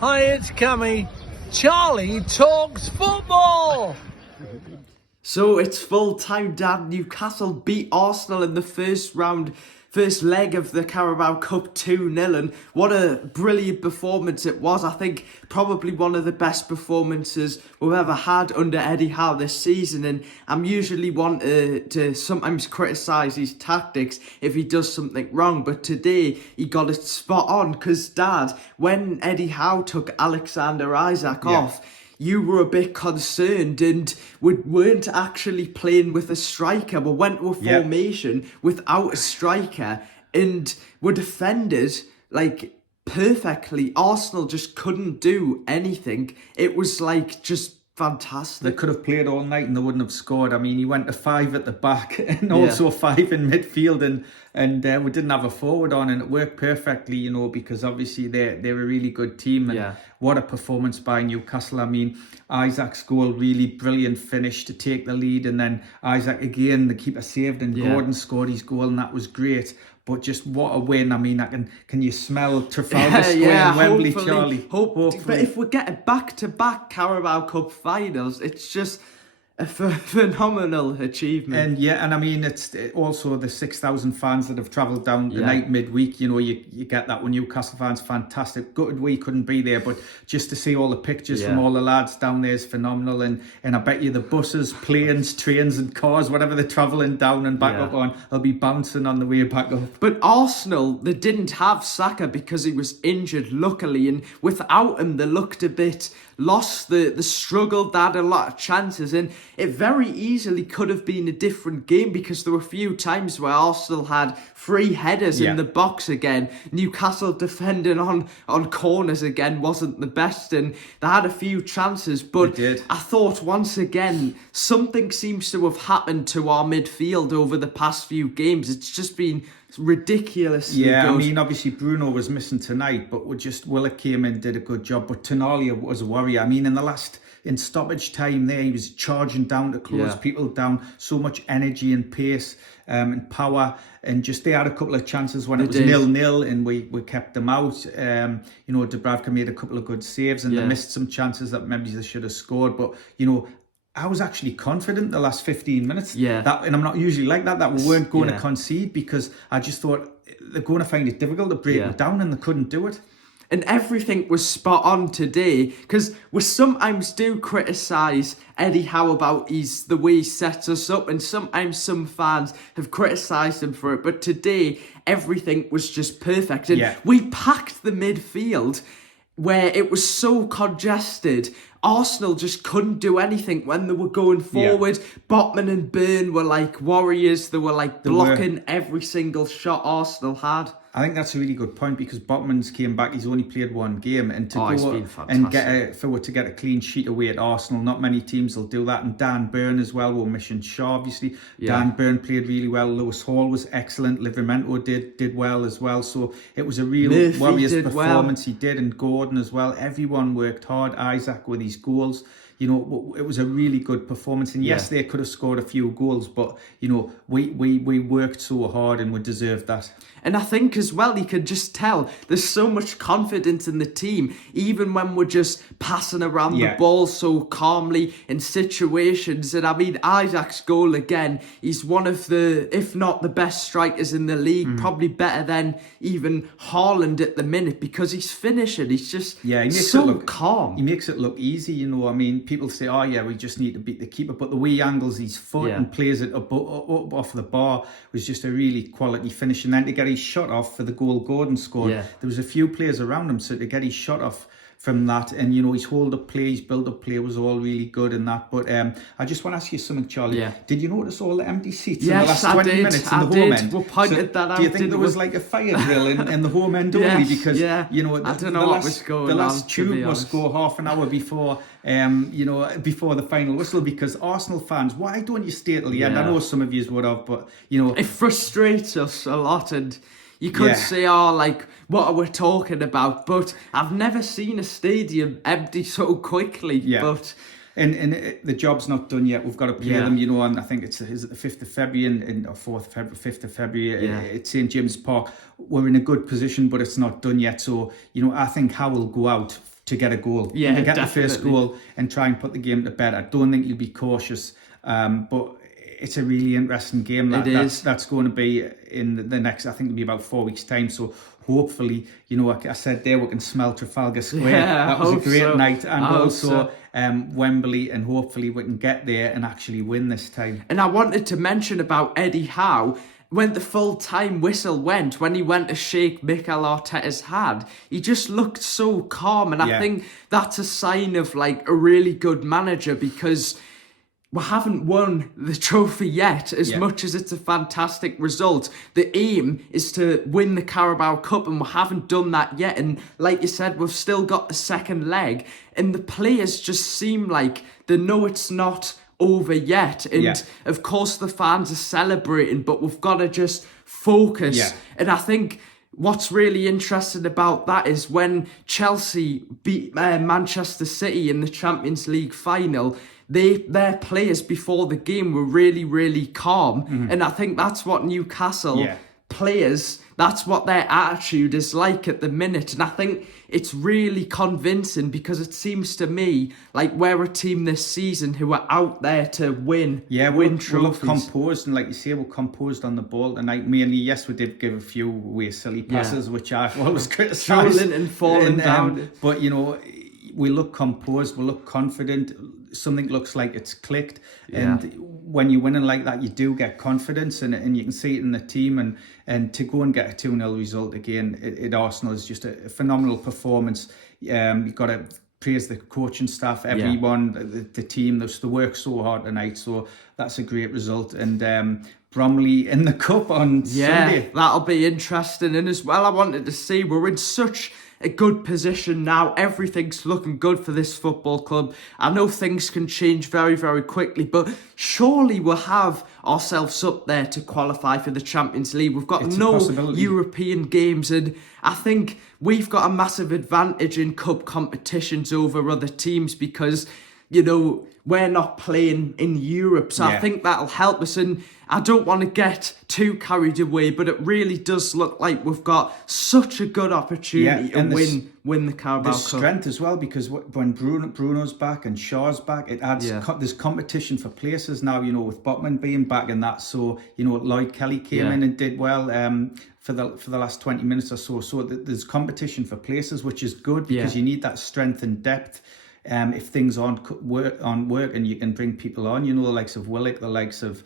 Hi, it's Cammy. Charlie talks football. So it's full time, Dad. Newcastle beat Arsenal in the first leg of the Carabao Cup 2-0, and what a brilliant performance it was. I think probably one of the best performances we've ever had under Eddie Howe this season, and I'm usually one to sometimes criticise his tactics if he does something wrong, but today he got it spot on, because Dad, when Eddie Howe took Alexander Isak off, you were a bit concerned and we weren't actually playing with a striker. We went to a formation without a striker and were defended like perfectly. Arsenal just couldn't do anything. It was like just fantastic. They could have played all night and they wouldn't have scored. I mean, he went to 5 at the back and also 5 in midfield, and we didn't have a forward on, and it worked perfectly, you know, because obviously they're a really good team, and what a performance by Newcastle. I mean, Isak's goal, really brilliant finish to take the lead, and then Isak again, the keeper saved, and Gordon scored his goal, and that was great. But just what a win. I mean, can you smell Trafalgar Square in Wembley, Charlie? Hopefully. But if we get a back-to-back Carabao Cup finals, it's just a phenomenal achievement. And I mean, it's also the 6,000 fans that have travelled down the night midweek. You know, you get that with Newcastle fans, fantastic. Gutted we couldn't be there, but just to see all the pictures from all the lads down there is phenomenal. And I bet you the buses, planes, trains and cars, whatever they're travelling down and back up on, they'll be bouncing on the way back up. But Arsenal, they didn't have Saka because he was injured, luckily, and without him they looked a bit lost. The struggle, they had a lot of chances, and it very easily could have been a different game, because there were a few times where Arsenal had free headers in the box again. Newcastle defending on corners again wasn't the best, and they had a few chances, but I thought once again something seems to have happened to our midfield over the past few games. It's just been ridiculously good. I mean, obviously Bruno was missing tonight, but Willock came in, did a good job, but Tonali was a worry. I mean, in stoppage time there, he was charging down to close people down, so much energy and pace and power, and just they had a couple of chances when it was 0-0 and we kept them out. You know, Dubravka made a couple of good saves, and they missed some chances that maybe they should have scored, but you know, I was actually confident the last 15 minutes. And I'm not usually like that we weren't going to concede, because I just thought they're going to find it difficult to break it down, and they couldn't do it. And everything was spot on today, because we sometimes do criticise Eddie Howe about the way he sets us up, and sometimes some fans have criticised him for it. But today, everything was just perfect. And we packed the midfield where it was so congested. Arsenal just couldn't do anything when they were going forward. Botman and Byrne were like warriors. They were like blocking every single shot Arsenal had. I think that's a really good point, because Botman's came back. He's only played one game, and to go and get a clean sheet away at Arsenal, not many teams will do that. And Dan Byrne as well, we're missing Shaw obviously. Dan Byrne played really well. Lewis Hall was excellent. Livramento did well as well. So it was a real Warriors performance. He did, and Gordon as well. Everyone worked hard. Isak with his goals. You know, it was a really good performance, and yes, they could have scored a few goals, but you know, we worked so hard and we deserved that. And I think as well, you can just tell there's so much confidence in the team, even when we're just passing around the ball so calmly in situations. And I mean, Isak's goal again, he's one of the, if not the best strikers in the league, probably better than even Haaland at the minute, because he's finishing. He's just he makes so calm. He makes it look easy, you know. I mean, people say, oh yeah, we just need to beat the keeper, but the way he angles his foot and plays it up off the bar was just a really quality finish. And then to get his shot off for the goal Gordon scored, there was a few players around him, so to get his shot off from that, and you know, his hold-up play, his build-up play was all really good in that. But I just want to ask you something, Charlie. Did you notice all the empty seats in the last 20 minutes in the home end? We pointed that out. Do you think there was like a fire drill in the home end only? Because you know, I don't know what was going on. The last tube must go half an hour before you know, before the final whistle, because Arsenal fans, why don't you stay till the end? I know some of you would have, but you know, it frustrates us a lot. And you could say, oh, like, what are we talking about? But I've never seen a stadium empty so quickly. But And the job's not done yet. We've got to play them, you know, and I think it's the 5th of February or 5th of February at St. James Park. We're in a good position, but it's not done yet. So, you know, I think Howe will go out to get a goal. Yeah, to get definitely. the first goal and try and put the game to bed. I don't think you'll be cautious, but it's a really interesting game. That's going to be in the next, I think it'll be about 4 weeks' time. So hopefully, like I said there, we can smell Trafalgar Square. Yeah, that was a great night. And also Wembley, and hopefully we can get there and actually win this time. And I wanted to mention about Eddie Howe. When the full-time whistle went, when he went to shake Mikel Arteta's hand, he just looked so calm. And I think that's a sign of like a really good manager, because we haven't won the trophy yet, as much as it's a fantastic result. The aim is to win the Carabao Cup, and we haven't done that yet. And like you said, we've still got the second leg, and the players just seem like they know it's not over yet. And of course the fans are celebrating, but we've got to just focus. And I think what's really interesting about that is when Chelsea beat Manchester City in the Champions League final, their players before the game were really, really calm. And I think that's what Newcastle players, that's what their attitude is like at the minute. And I think it's really convincing, because it seems to me like we're a team this season who are out there to win trophies. We look composed, and like you say, we're composed on the ball tonight. Mainly, yes, we did give a few away silly passes, which I've always criticised. Trolling and falling down. But, we look composed, we look confident. Something looks like it's clicked. And when you're winning like that, you do get confidence, and you can see it in the team. And to go and get a 2-0 result again at Arsenal is just a phenomenal performance. You've got to praise the coaching staff, everyone, the team. They worked so hard tonight. So that's a great result. And Bromley in the cup on Sunday. That'll be interesting. And as well, I wanted to see, we're in such a good position now. Everything's looking good for this football club. I know things can change very, very quickly, but surely we'll have ourselves up there to qualify for the Champions League. We've got no European games, and I think we've got a massive advantage in cup competitions over other teams, because we're not playing in Europe. So I think that'll help us. And I don't want to get too carried away, but it really does look like we've got such a good opportunity to win the Carabao Cup. There's strength as well, because when Bruno's back and Shaw's back, it adds there's competition for places now, with Botman being back and that. So, Lloyd Kelly came in and did well for the last 20 minutes or so. So there's competition for places, which is good, because you need that strength and depth. If things aren't work, and you can bring people on, the likes of Willock, the likes of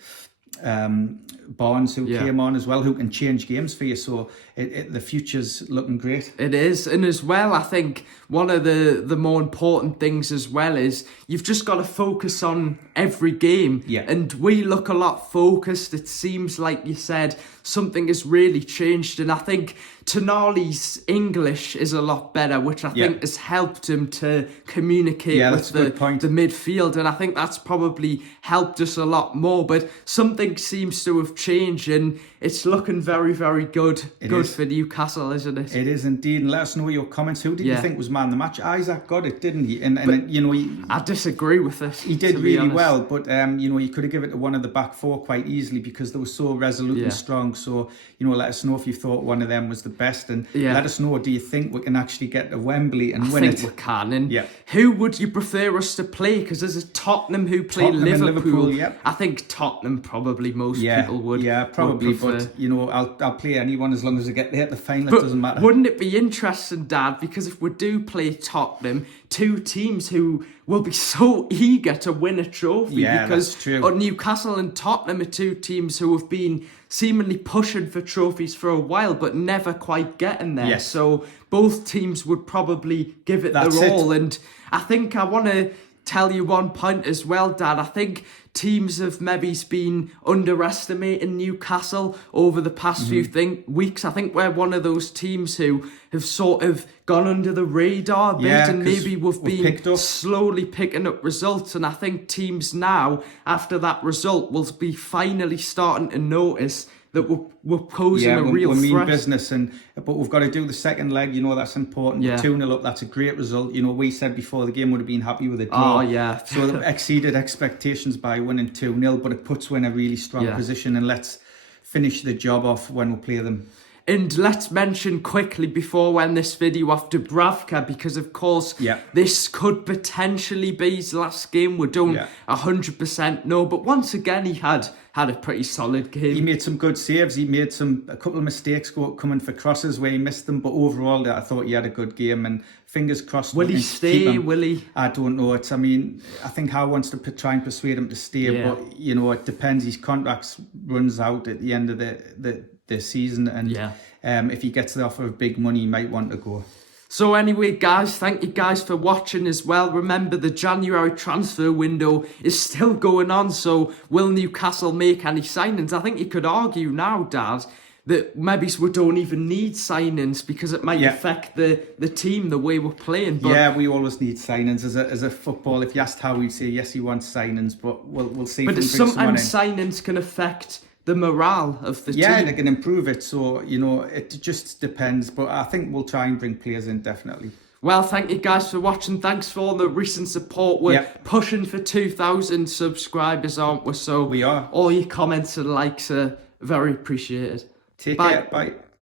Barnes, who came on as well, who can change games for you. So the future's looking great. It is. And as well, I think one of the more important things as well is you've just got to focus on every game. And we look a lot focused. It seems like you said something has really changed. And I think Tonali's English is a lot better, which I think has helped him to communicate with the midfield. And I think that's probably helped us a lot more. But something seems to have changed, and it's looking very, very good. For Newcastle, isn't it? It is indeed. And let us know your comments. Who did you think was man of the match? Isak got it, didn't he? And I disagree with it. He did really well, but you could have given it to one of the back four quite easily, because they were so resolute and strong. So let us know if you thought one of them was the best, and let us know, do you think we can actually get to Wembley and win it? I think we can. And who would you prefer us to play? Because there's a Tottenham who play Liverpool. I think Tottenham probably most people would. Yeah, probably. But I'll play anyone as long as I get there at the final. It doesn't matter. Wouldn't it be interesting, Dad? Because if we do play Tottenham, two teams who will be so eager to win a trophy, because that's true. Newcastle and Tottenham are two teams who have been seemingly pushing for trophies for a while, but never quite getting there. So both teams would probably give it their all. And I think I want to tell you one point as well, Dad. I think teams have maybe been underestimating Newcastle over the past few weeks. I think we're one of those teams who have sort of gone under the radar a bit, and maybe we've been slowly picking up results. And I think teams now, after that result, will be finally starting to notice that we're posing a real threat. Mean business, but we've got to do the second leg. That's important. 2-0 up, that's a great result. We said before the game would have been happy with a draw. So they've exceeded expectations by winning 2-0, but it puts us in a really strong position, and let's finish the job off when we play them. And let's mention quickly before we end this video off Dubravka, because of course this could potentially be his last game. We don't 100% know, but once again he had a pretty solid game. He made some good saves. He made a couple of mistakes coming for crosses where he missed them, but overall I thought he had a good game, and fingers crossed. Will he stay? Will he? I don't know. I think Howe wants to try and persuade him to stay, but it depends. His contract runs out at the end of the season, and if he gets the offer of big money, he might want to go. So anyway, guys, thank you guys for watching as well. Remember, the January transfer window is still going on, so will Newcastle make any signings? I think you could argue now, Dad, that maybe we don't even need signings because it might affect the team, the way we're playing. But we always need signings as a football. If you asked how, we'd say yes, he wants signings, but we'll see. But sometimes signings can affect the morale of the team. Yeah, they can improve it. So, it just depends. But I think we'll try and bring players in, definitely. Well, thank you guys for watching. Thanks for all the recent support. We're pushing for 2,000 subscribers, aren't we? So we are. All your comments and likes are very appreciated. Take care. Bye.